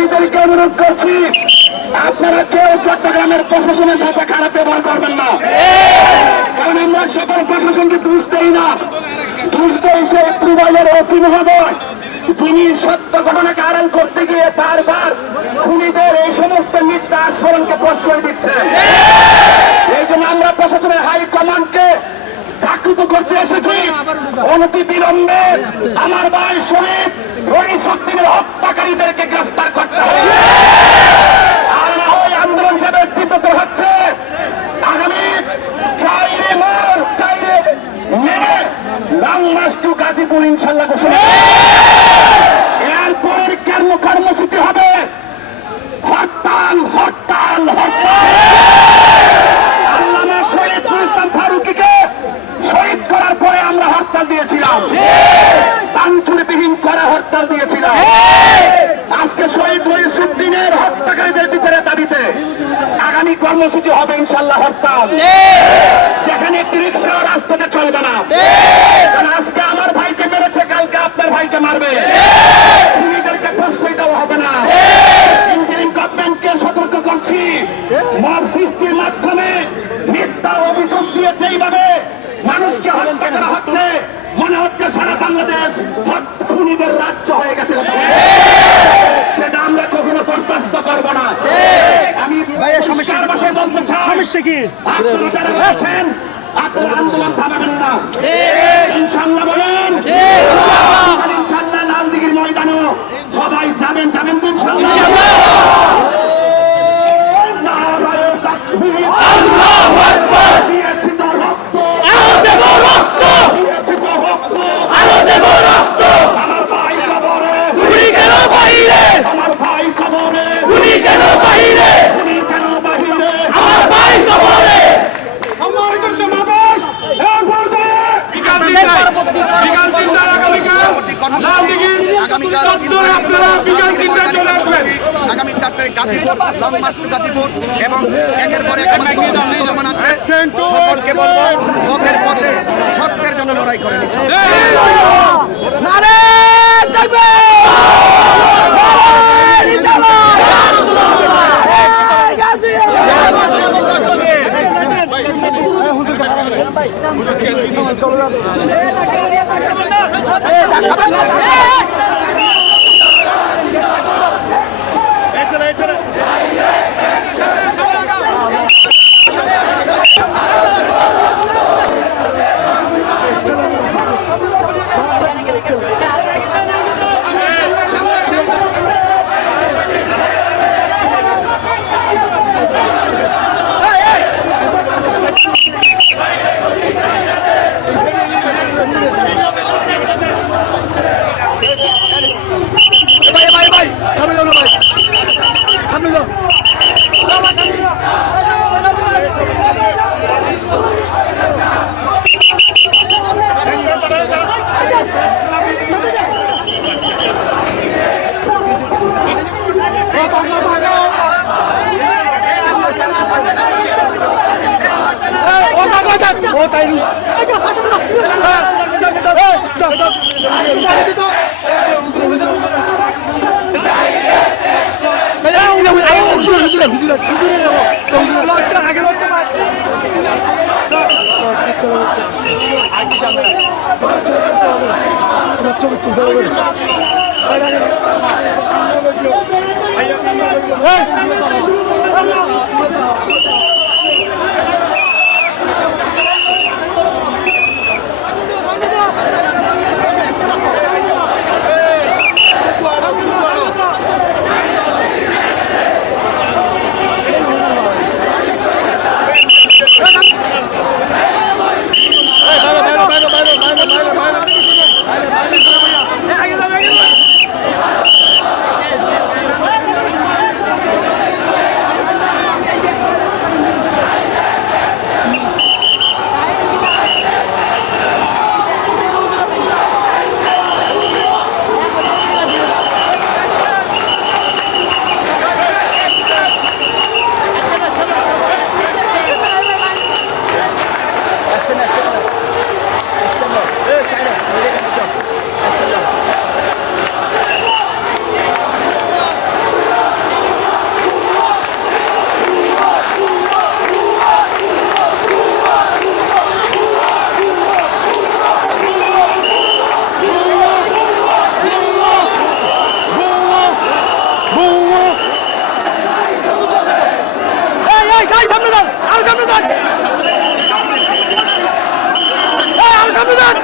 ভাইদেরকে অনুরোধ করছি, আপনারা কেউ চট্টগ্রামের প্রশাসনের সাথে খারাপ ব্যবহার করবেন না, কারণ আমরা সকল প্রশাসনকে দোষ দেই না। দোষ দেয় সেই পূর্বাইলের ওসি মহোদয়, যিনি সত্য ঘটনাকে আড়াল করতে গিয়ে বারবার খুনিদের এই সমস্ত মিথ্যা আস্ফোরণকে প্রশ্রয় দিচ্ছেন। এই জন্য আমরা প্রশাসনের হাইকমান্ডকে জাগ্রত করতে এসেছি, অনতি বিলম্বে আমার ভাই শহীদ রইসউদ্দিনের হত্যাকারীদেরকে গ্রেফতার করতে হবে। আর না হয় আন্দোলন যাদের তীব্রতর হচ্ছে, আগামী 4 মে লং মার্চ টু গাজীপুর ইনশাল্লাহ ঘোষণা। এরপরের কর্মসূচি হবে হরতাল, হরতাল, হরতাল। আল্লামা শহীদ ইসলাম ফারুকীকে শহীদ করার পরে আমরা হরতাল দিয়েছিলাম, পান্থুরবিহীন করা হরতাল দিয়েছিলাম। আজকে শহীদ রইসউদ্দিনের হত্যাকারীদের বিচারের দাবিতে আগামী কর্মসূচি হবে ইনশাল্লাহ হরতাল, যেখানে একটি রিক্সা রাজপথে চলবে না। আজকে আমার ভাইকে মেরেছে, কালকে আপনার ভাইকে মারবে, খুনিদেরকে প্রশ্রয় দেওয়া হবে না। ইন্টারিম গভর্নমেন্টকে সতর্ক করছি, মব সৃষ্টির মাধ্যমে মিথ্যা অভিযোগ দিয়ে যেইভাবে মানুষকে হত্যা করা হচ্ছে, মনে হচ্ছে সারা বাংলাদেশ খুনিদের রাজ্য হয়ে গেছে। সেটা আমরা কখনো বরদাস্ত করব না। আমি পরিষ্কার ভাষায় বলতে চাই, সমস্যা কি আপনারা যারা বলছেন আপনারা আন্দোলন থামাবেন না, ইনশাল্লাহ বলেন, ইনশাল্লাহ লালদিঘির ময়দানেও সবাই যাবেন, যাবেন তো ইনশাল্লাহ। আল্লাহু আকবার। দিয়েছি তো রক্ত, আরো দেব রক্ত, দিয়েছি তো রক্ত, আরো দেব রক্ত। আমার ভাই কবরে, খুনি কেন বাইরে? আমার ভাই কবরে, খুনি কেন বাইরে? খুনি কেন বাইরে? আমার ভাই কবরে। সম্মানিত সমাবেশ, এই পর্যায়ে বিকাল 3টার আগামীকাল আপনারা বিকাল 3টায় চলে আসবেন। আগামী 4 তারিখ Gazipur, long march to Gazipur এবং একের পর এক আমাদের চলমান আছে। সকলকে বলবো হকের পথে সত্যের জন্য লড়াই করেন। ছবি তুলতে হবে। সামনে যান, আরো সামনে যান। আরো সামনে যান।